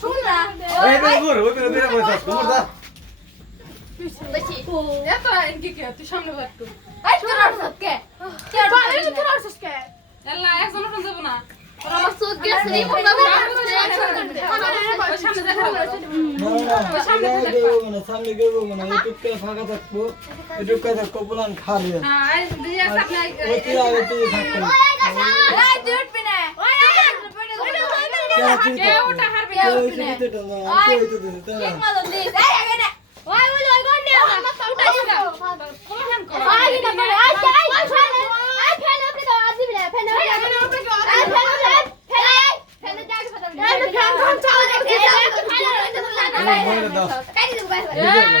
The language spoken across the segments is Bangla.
শুন না এই তো ঘুর ওই তো দেনা কইছস ঘুর দা বেশি এত এনকি কি তুই সামনে বল একটু এই তোর অর্থ কে কে তোর অর্থ কে আল্লাহ একজন উঠে যাব না ওরা আমার চোখ গেছে এই ফোন দাও সামনে দেখা সামনে গেবো মানে এইটুকু ফাঁকা থাকবো এইটুকু থাকবো প্লান খালি হ্যাঁ আই দিয়া সামনে ওই তুই আগে তুই থাকবো এই তুই উঠবি না কে ওটা হারবে না ওই সুবিধাটা না আমি কইতে দিছি তাই ঠিক মতো দিস এই আগে না ওই ওই ওই কোন নিয়ে উঠাইছ না কোন কর আই না করে আই আই ফেন উপরে দাও আসবি না ফেন উপরে আই ফেন উপরে ফেন যাকে পতা ফেন চাও দেখে মনে দাও কাটি দেব ভাই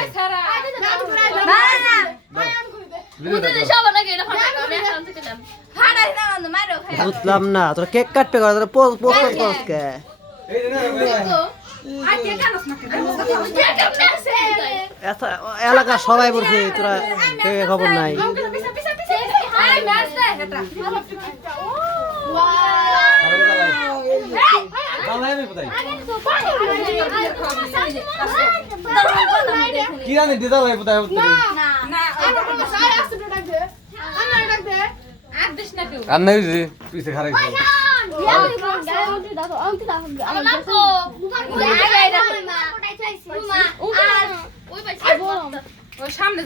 এই সারা না না বুঝতে সব না কেন ফাটা করে এখন থেকে নাম ফাটা না না মারো খাই বুঝলাম না তোরা কেক কাটবে করে তোরা পোস্ট করছ কে এই না আই কে কানস না এত এলাকা সবাই বলছে তোরা কেউ খবর নাই আই ম্যাচ দে এটা দালাই আমি পতাই কি জানি দিদালাই পতাই উঠতে না না আর দিস না কেউ আর নাই যে পিছে খারাইছে আমার নাম তো ওই পাশে ও সামনে